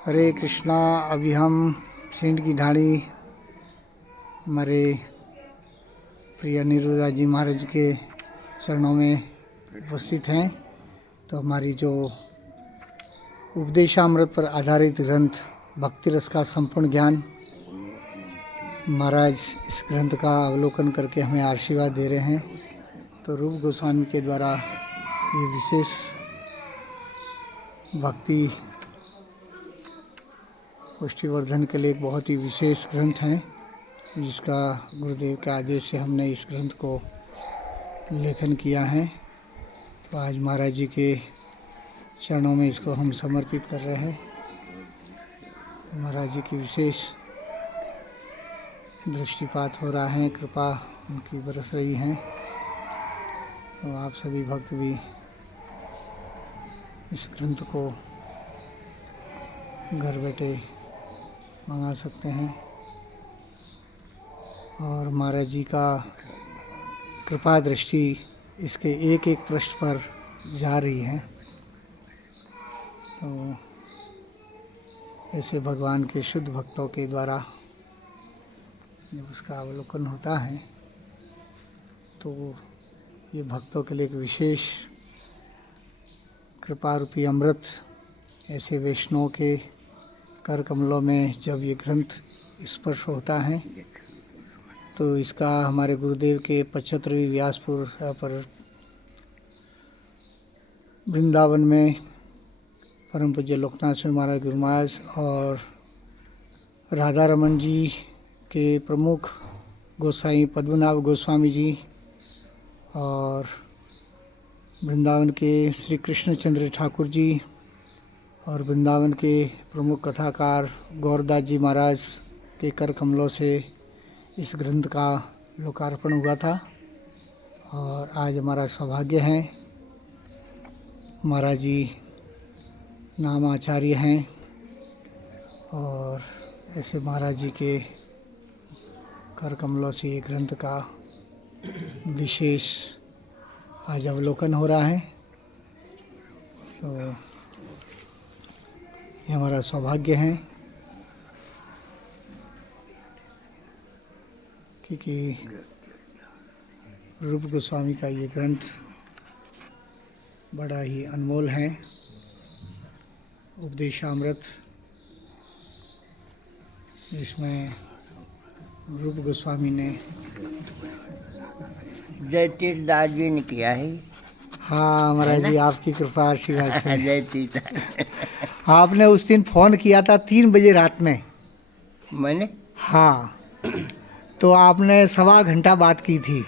हरे कृष्णा। अभी हम सिंध की ढाणी हमारे प्रिय अनिरुद्धा जी महाराज के चरणों में उपस्थित हैं। तो हमारी जो उपदेशामृत पर आधारित ग्रंथ भक्ति रस का संपूर्ण ज्ञान, महाराज इस ग्रंथ का अवलोकन करके हमें आशीर्वाद दे रहे हैं। तो रूप गोस्वामी के द्वारा ये विशेष भक्ति पुष्टिवर्धन के लिए एक बहुत ही विशेष ग्रंथ है, जिसका गुरुदेव के आदेश से हमने इस ग्रंथ को लेखन किया है। तो आज महाराज जी के चरणों में इसको हम समर्पित कर रहे हैं। महाराज जी की विशेष दृष्टिपात हो रहा है, कृपा उनकी बरस रही है। तो आप सभी भक्त भी इस ग्रंथ को घर बैठे मंगा सकते हैं और महाराज जी का कृपा दृष्टि इसके एक एक पृष्ठ पर जा रही है। तो ऐसे भगवान के शुद्ध भक्तों के द्वारा जब उसका अवलोकन होता है तो ये भक्तों के लिए एक विशेष कृपा रूपी अमृत, ऐसे वैष्णव के कर कमलों में जब ये ग्रंथ स्पर्श होता है तो इसका हमारे गुरुदेव के 75वीं व्यासपुर पर वृंदावन में परम पूज्य लोकनाथ स्वामी महाराज गुरु महाराज और राधा रमन जी के प्रमुख गोसाई पद्मनाभ गोस्वामी जी और वृंदावन के श्री कृष्णचंद्र ठाकुर जी और वृंदावन के प्रमुख कथाकार गौरदास जी महाराज के कर कमलों से इस ग्रंथ का लोकार्पण हुआ था। और आज हमारा सौभाग्य है, महाराज जी नाम आचार्य हैं और ऐसे महाराज जी के कर कमलों से ये ग्रंथ का विशेष आज अवलोकन हो रहा है। तो ये हमारा सौभाग्य है क्योंकि रूप गोस्वामी का ये ग्रंथ बड़ा ही अनमोल है। उपदेशामृत, जिसमें रूप गोस्वामी ने जय तीर्थदास जी ने किया है। हाँ महाराज जी, आपकी कृपा आशीर्वाद से। जय तीर्थ। आपने उस दिन फ़ोन किया था 3 बजे रात में। मैंने? हाँ, तो आपने 1.25 घंटा बात की थी।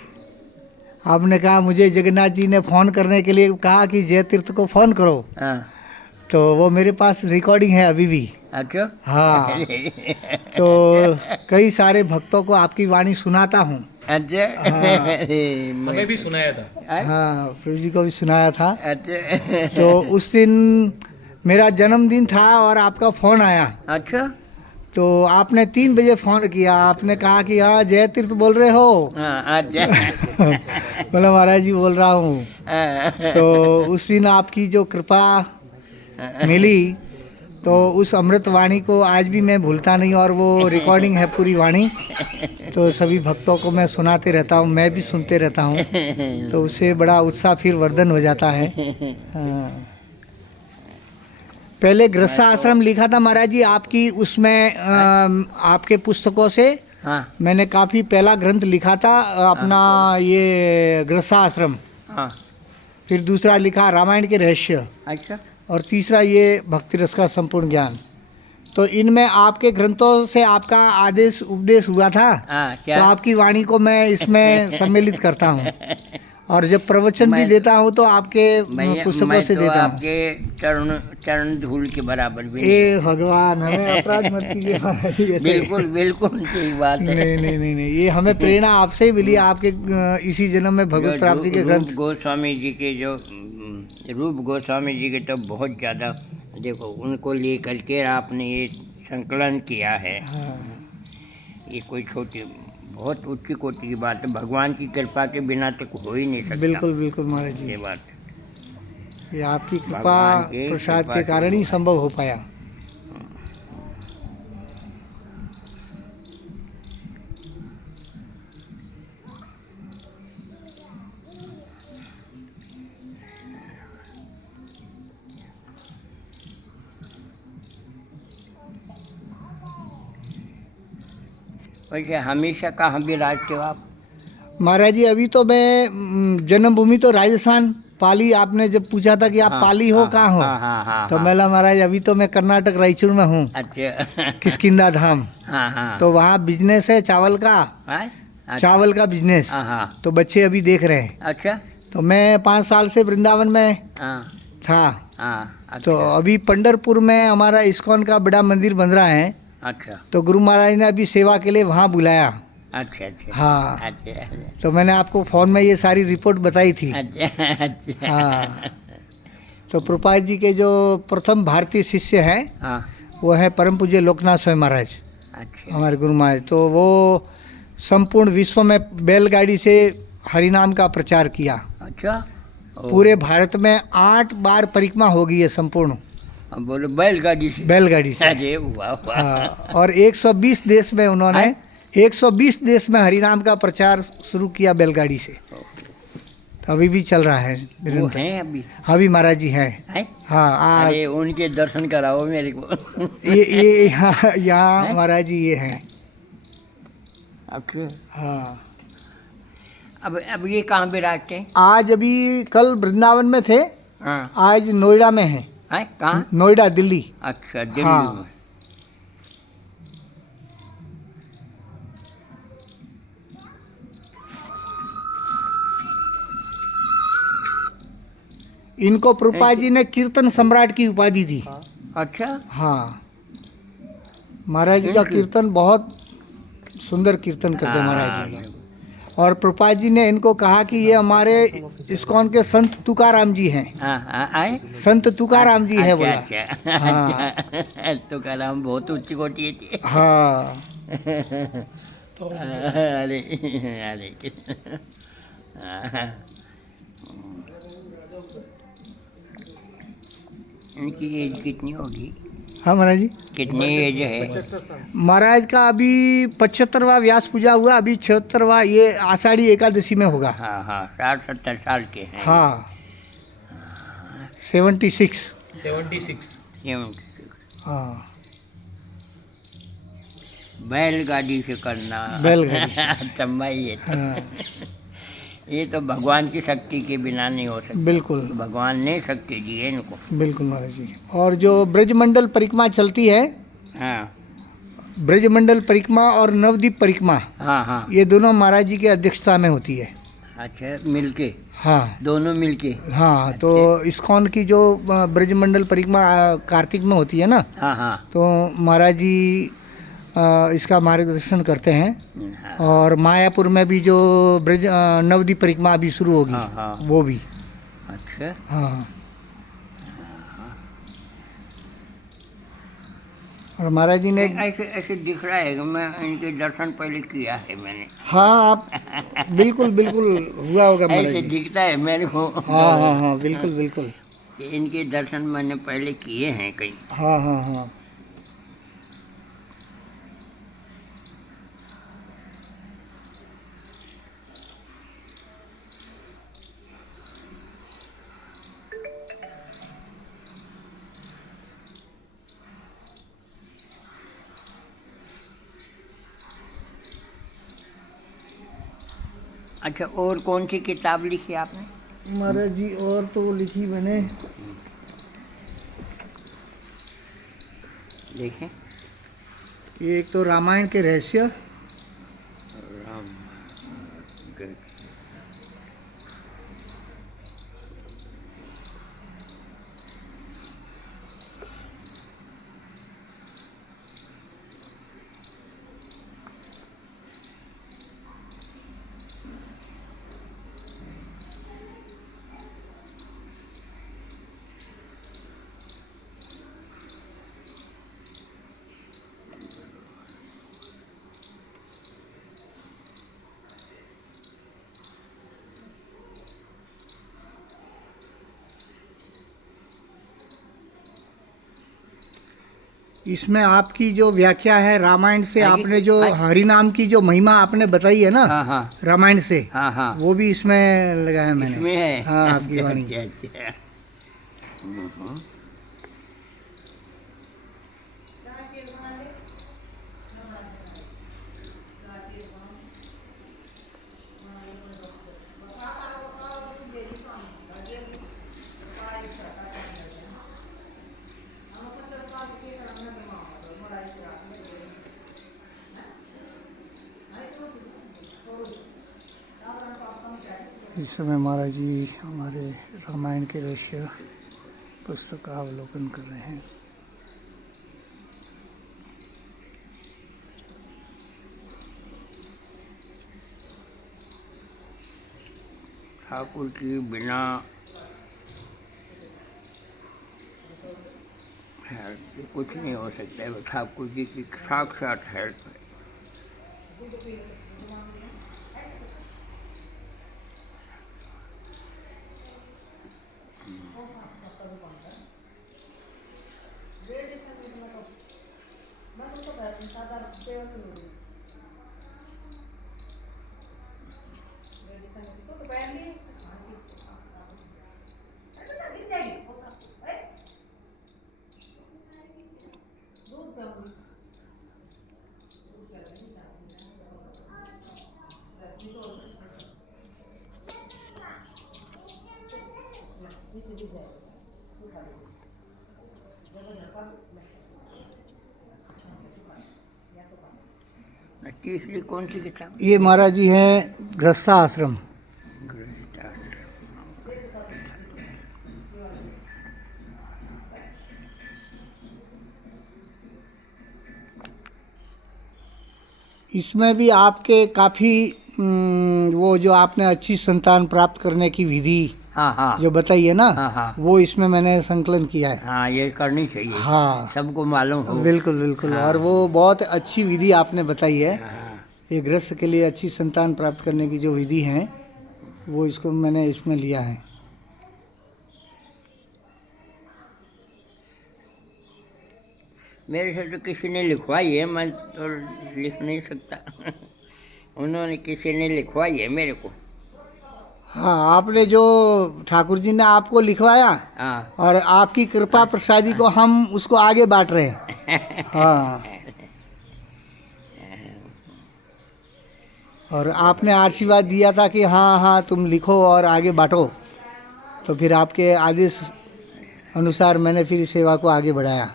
आपने कहा मुझे जगन्नाथ जी ने फ़ोन करने के लिए कहा कि जय तीर्थ को फ़ोन करो। हाँ। तो वो मेरे पास रिकॉर्डिंग है अभी भी। अच्छा। हाँ, तो कई सारे भक्तों को आपकी वाणी सुनाता हूँ। अच्छा। हाँ, हमें भी सुनाया था। हाँ, प्रभु जी को भी सुनाया था। अच्छा। तो उस दिन मेरा जन्मदिन था और आपका फ़ोन आया। अच्छा। तो आपने 3 बजे फ़ोन किया। आपने कहा कि हाँ जय तीर्थ बोल रहे हो? हाँ। अच्छा। बोला महाराज जी बोल रहा हूँ। तो उस दिन आपकी जो कृपा मिली, तो उस अमृत वाणी को आज भी मैं भूलता नहीं और वो रिकॉर्डिंग है पूरी वाणी। तो सभी भक्तों को मैं सुनाते रहता हूँ, मैं भी सुनते रहता हूँ। तो उससे बड़ा उत्साह फिर वर्धन हो जाता है। हाँ। पहले गृहस्थ आश्रम लिखा था महाराज जी आपकी, उसमें आपके पुस्तकों से हाँ। मैंने काफ़ी पहला ग्रंथ लिखा था अपना, ये गृहस्थ आश्रम। हाँ। फिर दूसरा लिखा रामायण के रहस्य अच्छा। और तीसरा ये भक्ति रस का संपूर्ण ज्ञान। तो इनमें आपके ग्रंथों से आपका आदेश उपदेश हुआ था। हाँ, तो क्या? आपकी वाणी को मैं इसमें सम्मिलित करता हूँ और जब प्रवचन भी देता हूँ तो आपके पुस्तकों से देता हूँ। आपके चरण धूल के बराबर भी। ए भगवान, हमें अपराध मत कीजिए महाराज जी ऐसे। बिल्कुल बिल्कुल सही बात है। नहीं, ये हमें प्रेरणा आपसे ही मिली, आपके इसी जन्म में भगवत प्राप्ति के ग्रंथ। रूप गोस्वामी जी के जो रूप गोस्वामी जी के तो बहुत ज़्यादा, देखो उनको लेकर के आपने ये संकलन किया है। हाँ। ये कोई छोटी बहुत उच्च कोटि की बात है। भगवान की कृपा के बिना तो हो ही नहीं सकता। बिल्कुल बिल्कुल महाराज जी, ये बात ये आपकी कृपा भगवान के प्रसाद कृपा के से कारण ही हुआ है। संभव हो पाया। वैसे हमेशा कहाँ विराजते हो आप? महाराज जी अभी तो मैं जन्मभूमि तो राजस्थान पाली, आपने जब पूछा था कि आप हाँ, पाली हो हाँ, कहाँ हो, हाँ, तो मैं महाराज अभी तो मैं कर्नाटक रायचूर में हूँ, अच्छा। किष्किंधा धाम। हाँ हाँ। तो वहाँ बिजनेस है चावल का, हाँ? अच्छा। चावल का बिजनेस। हाँ हाँ। तो बच्चे अभी देख रहे हैं। अच्छा। तो मैं 5 साल से वृंदावन में हाँ था। हाँ। तो अच्छा अभी पंढरपुर में हमारा इस्कॉन का बड़ा मंदिर बन रहा है, अच्छा तो गुरु महाराज ने अभी सेवा के लिए वहाँ बुलाया। अच्छा अच्छा। हाँ। अच्छा तो मैंने आपको फ़ोन में ये सारी रिपोर्ट बताई थी। अच्छा अच्छा। हाँ। तो प्रभुपाद जी के जो प्रथम भारतीय शिष्य हैं हाँ। वो है परम पूज्य लोकनाथ स्वामी महाराज, अच्छा हमारे गुरु महाराज। तो वो संपूर्ण विश्व में बैलगाड़ी से हरिनाम का प्रचार किया। अच्छा। ओ, पूरे भारत में 8 बार परिक्रमा हो गई है संपूर्ण अब बोलो बैलगाड़ी से? बैलगाड़ी से। अरे वाह वाह। हाँ। और 120 देश में उन्होंने 120 देश में हरिनाम का प्रचार शुरू किया बैलगाड़ी से। तो अभी भी चल रहा है वो निरंतर। हैं अभी? अभी महाराज जी हैं। हैं? हाँ। अरे उनके दर्शन कराओ मेरे को। ये यहाँ महाराज जी ये हैं। अच्छा। हाँ। अब ये कहाँ विराजते हैं? आज अभी कल वृंदावन में थे, हाँ। आज नोएडा में हैं। हैं कहाँ? नोएडा दिल्ली। अच्छा दिल्ली हाँ। में। इनको प्रभुपाद जी ने कीर्तन सम्राट की उपाधि दी। अच्छा। हाँ। महाराज जी का कीर्तन बहुत सुंदर कीर्तन करते हैं महाराज जी। और प्रभुपाद जी ने इनको कहा कि ये हमारे इस्कॉन के संत तुकाराम जी हैं। आए? संत तुकाराम जी है बोला। अच्छा हाँ। अच्छा। तुकाराम बहुत उच्च कोटि थी। हाँ। अरे अरे। इनकी एज कितनी होगी? हाँ महाराज जी। कितनी एज है? महाराज का अभी 75वां व्यास पूजा हुआ, अभी 76वां ये आषाढ़ी एकादशी में होगा। हाँ हाँ 60-70 साल के हैं। हाँ। 76। 76। हाँ। बैलगाड़ी से करना बैलगाड़ी से। चम्बा ही है। हाँ। ये तो भगवान की शक्ति के बिना नहीं हो सकता। बिल्कुल भगवान ने शक्ति दी है इनको। बिल्कुल महाराज जी। और जो ब्रजमंडल परिक्रमा चलती है, हाँ ब्रजमंडल परिक्रमा और नवद्वीप परिक्रमा, हाँ हाँ। ये दोनों महाराज जी की अध्यक्षता में होती है। अच्छा मिलके? हाँ दोनों मिलके? हाँ। तो इस्कॉन की जो ब्रजमंडल परिक्रमा कार्तिक में होती है ना, हाँ हाँ। तो महाराज जी इसका मार्गदर्शन करते हैं। हाँ और मायापुर में भी जो ब्रज नवद्वीप परिक्रमा अभी शुरू होगी, हाँ, हाँ। वो भी। अच्छा। हाँ। और महाराज जी ने ऐसे ऐसे दिख रहा है कि मैं इनके दर्शन पहले किया है मैंने। हाँ आप बिल्कुल बिल्कुल हुआ होगा महाराज ऐसे जी। दिखता है मेरे को। हाँ हाँ हाँ बिल्कुल बिल्कुल। कि इनके दर्शन मैंने पहले किए हैं कहीं। हाँ हाँ हाँ। अच्छा और कौन सी किताब लिखी आपने? महाराज जी और तो लिखी मैंने, देखें। ये एक तो रामायण के रहस्य, राम गुड। इसमें आपकी जो व्याख्या है रामायण से, आगे? आपने जो हरि नाम की जो महिमा आपने बताई है ना हाँ हाँ रामायण से, हाँ हाँ। वो भी इसमें लगाया मैंने। इसमें है? हाँ आपकी वाणी। अच्छा, अच्छा। इस समय महाराज जी हमारे रामायण के रहस्य पुस्तक का अवलोकन कर रहे हैं। ठाकुर की बिना हेल्प कुछ नहीं हो सकता है। वो ठाकुर जी की साक्षात हेल्प है। तीसरी कौन सी किताब? ये महाराज जी हैं गृहस्थाश्रम। इसमें भी आपके काफ़ी वो जो आपने अच्छी संतान प्राप्त करने की विधि हाँ हाँ जो बताई है ना, हाँ हाँ वो इसमें मैंने संकलन किया है। हाँ, ये करनी चाहिए। हाँ सबको मालूम हो। बिल्कुल बिल्कुल। हाँ। और वो बहुत अच्छी विधि आपने बताई है। हाँ। ये गृहस्थ के लिए अच्छी संतान प्राप्त करने की जो विधि है वो इसको मैंने इसमें लिया है। मेरे से तो किसी ने लिखवाई है, मैं तो लिख नहीं सकता। उन्होंने किसी ने लिखवाई है मेरे को। हाँ, आपने जो ठाकुर जी ने आपको लिखवाया हाँ और आपकी कृपा प्रसादी को हम उसको आगे बांट रहे हैं। हाँ, और आपने आशीर्वाद दिया था कि हाँ हाँ तुम लिखो और आगे बांटो, तो फिर आपके आदेश अनुसार मैंने फिर इस सेवा को आगे बढ़ाया।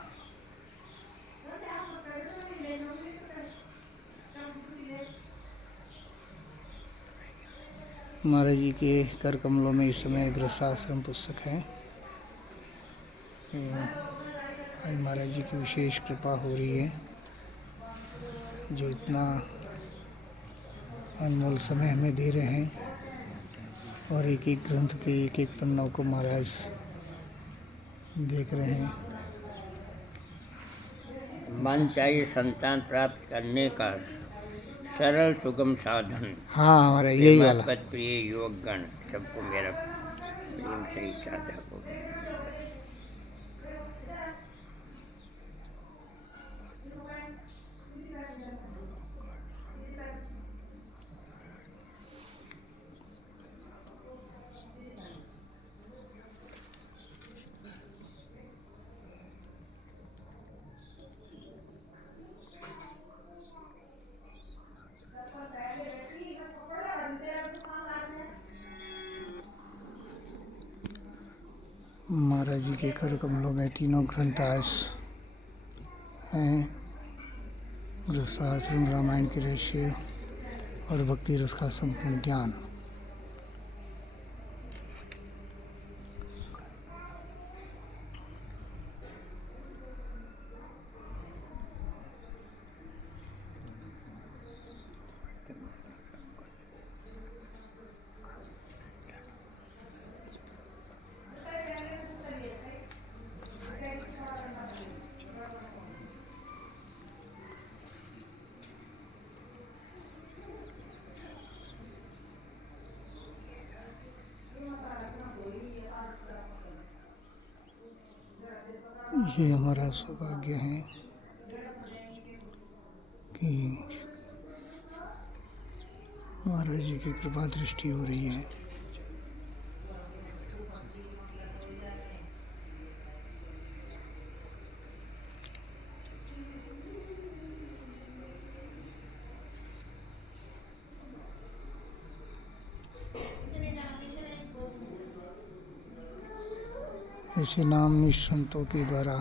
महाराज जी के कर कमलों में इस समय गृहस्थाश्रम पुस्तक है। आज महाराज जी की विशेष कृपा हो रही है, जो इतना अनमोल समय हमें दे रहे हैं और एक एक ग्रंथ के एक एक पन्नों को महाराज देख रहे हैं। मन चाहिए संतान प्राप्त करने का सरल सुगम साधन। हाँ, हमारा यही वाला। पद प्रिय योग गण सबको मेरा प्रेम सही साधक हो। महाराज जी के कर कमलों में तीनों ग्रंथ आज हैं। गृहस्थाश्रम, रामायण के रहस्य और भक्ति रस का संपूर्ण ज्ञान। ये हमारा सौभाग्य है कि महाराज जी की कृपा दृष्टि हो रही है। ऐसे नाम निष्ठंतों के द्वारा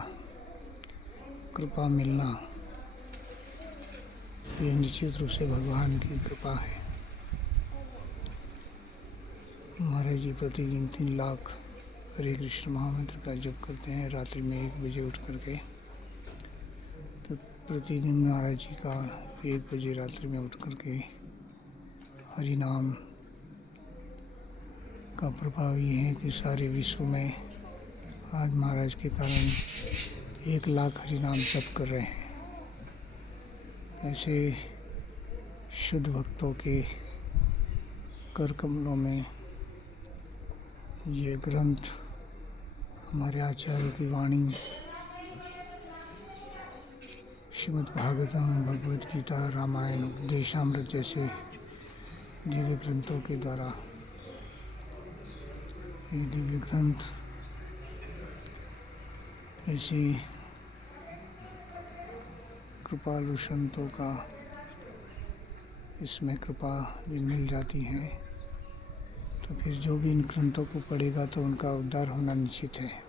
कृपा मिलना, ये निश्चित रूप से भगवान की कृपा है। महाराज जी प्रतिदिन 3 लाख हरे कृष्ण महामंत्र का जप करते हैं रात्रि में 1 बजे उठ करके। तो प्रतिदिन महाराज जी का 1 बजे रात्रि में उठ करके हरि नाम का प्रभाव ये है कि सारे विश्व में आज महाराज के कारण 1 लाख हरि नाम जप कर रहे हैं। ऐसे शुद्ध भक्तों के कर कमलों में ये ग्रंथ हमारे आचार्य की वाणी श्रीमद् भागवतम, भगवद गीता, रामायण, उपदेशामृत जैसे दिव्य ग्रंथों के द्वारा ये दिव्य ग्रंथ ऐसी कृपालु संतों का इसमें कृपा भी मिल जाती है, तो फिर जो भी इन ग्रंथों को पढ़ेगा तो उनका उद्धार होना निश्चित है।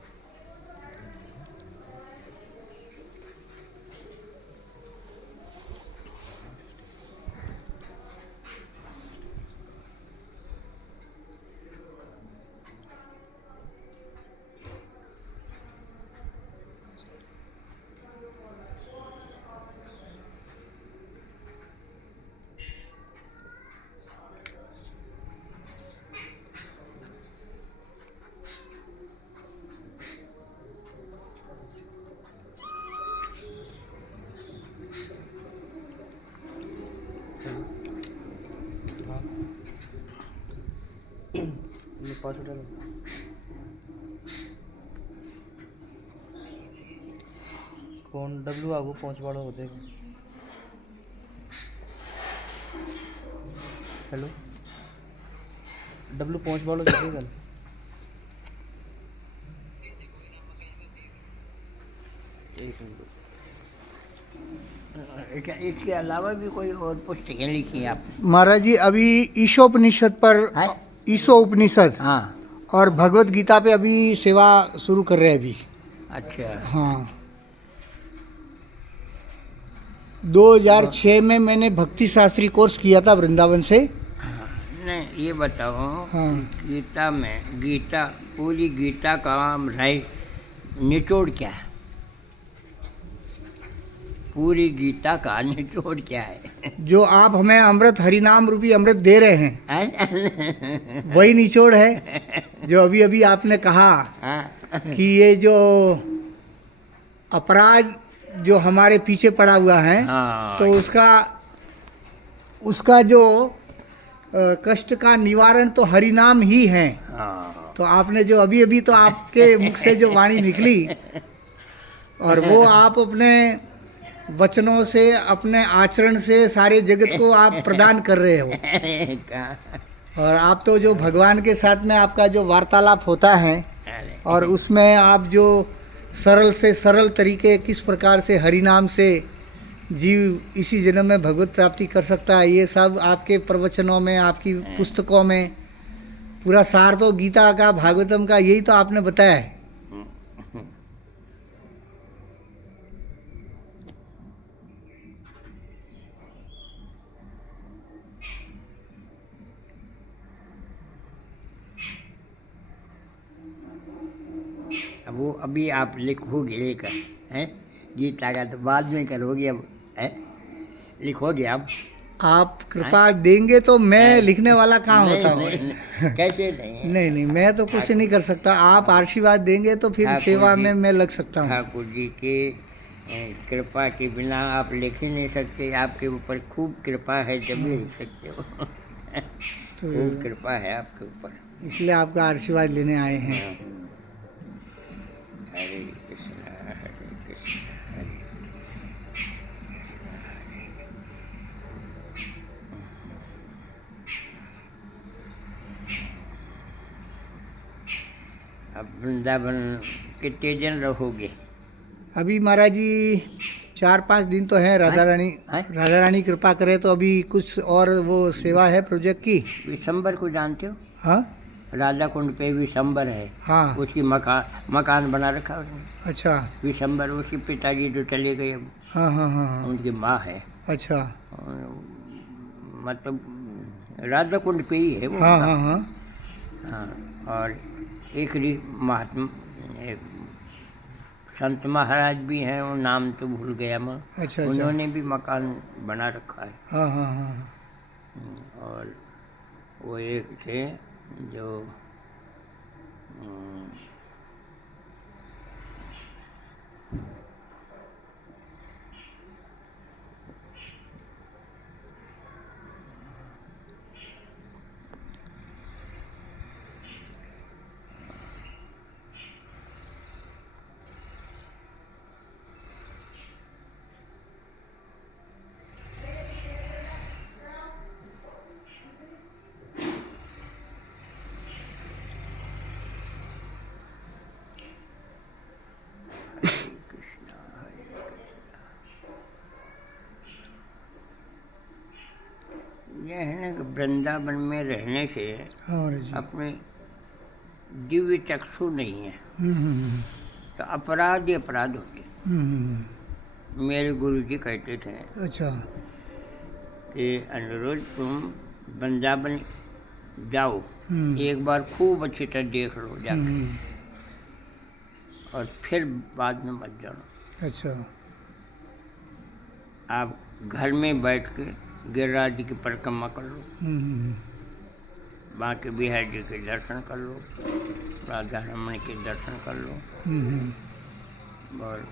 कौन डब्लू आगू पहुंच वाला होते हैं। हेलो डब्लू पहुंच वाला होते हैं। एक मिनट इसके अलावा भी कोई और पुस्तकें लिखी हैं आपने? महाराज जी अभी ईशोपनिषद पर हैं? ईशोपनिषद हाँ। और भगवत गीता पे अभी सेवा शुरू कर रहे हैं अभी। अच्छा। हाँ 2006 में मैंने भक्ति शास्त्री कोर्स किया था वृंदावन से। नहीं ये बताओ हाँ। गीता में पूरी गीता का राय निचोड़ क्या है? पूरी गीता का निचोड़ क्या है? जो आप हमें अमृत हरिनाम रूपी अमृत दे रहे हैं हैं? वही निचोड़ है। जो अभी अभी आपने कहा हाँ। कि ये जो अपराध जो हमारे पीछे पड़ा हुआ है, हाँ। तो उसका जो कष्ट का निवारण तो हरिनाम ही है। हाँ। तो आपने जो अभी अभी तो आपके मुख से जो वाणी निकली और वो आप अपने वचनों से अपने आचरण से सारे जगत को आप प्रदान कर रहे हो। और आप तो जो भगवान के साथ में आपका जो वार्तालाप होता है और उसमें आप जो सरल से सरल तरीके किस प्रकार से हरिनाम से जीव इसी जन्म में भगवत प्राप्ति कर सकता है, ये सब आपके प्रवचनों में, आपकी पुस्तकों में पूरा सार तो गीता का, भागवतम का यही तो आपने बताया है। अब वो अभी आप लिखोगे लेकर हैं गीता का, तो बाद में करोगे अब है लिखोगे आप कृपा देंगे तो मैं लिखने वाला कहाँ होता हूँ। कैसे नहीं? नहीं मैं तो कुछ नहीं कर सकता। आप आशीर्वाद देंगे तो फिर सेवा में मैं लग सकता हूँ। ठाकुर जी के कृपा के बिना आप लिख ही नहीं सकते। आपके ऊपर खूब कृपा है जब भी लिख सकते हो। खूब कृपा है आपके ऊपर, इसलिए आपका आशीर्वाद लेने आए हैं। हरे कृष्णा हरे कृष्णा हरे अब वृंदावन कितने दिन रहोगे? अभी महाराज जी 4-5 दिन तो है। राधा रानी कृपा करे तो अभी कुछ और वो सेवा है प्रोजेक्ट की। विशंबर को जानते हो? हाँ राधा कुंड पे विशंबर है। हाँ उसकी मकान बना रखा उसने। अच्छा। विशंबर उसके पिताजी जो चले गए अब। हाँ हाँ हाँ हाँ। उनकी माँ है। अच्छा। मतलब राधा कुंड पे ही है वो। हाँ हाँ हाँ। हाँ, और महात्मा एक संत महाराज भी हैं, वो नाम तो भूल गया मैं। अच्छा। उन्होंने भी मकान बना रखा है। हाँ हाँ हाँ। और वो एक थे जो अम, यह है ना कि वृंदावन में रहने से हाँ महाराज जी। अपने दिव्य चक्षु नहीं है हम्म, तो अपराध ही अपराध होते हैं। मेरे गुरु जी कहते थे अच्छा। कि अनुरोध तुम वृंदावन जाओ, हम्म, एक बार खूब अच्छी तरह देख लो जाकर, हम्म, और फिर बाद में मत जाना। अच्छा। आप घर में बैठ के गिरिराज जी की परिक्रमा कर लो, हम्म, बांके बिहारी जी के दर्शन कर लो, राधा रमन के दर्शन कर लो, हम्म, और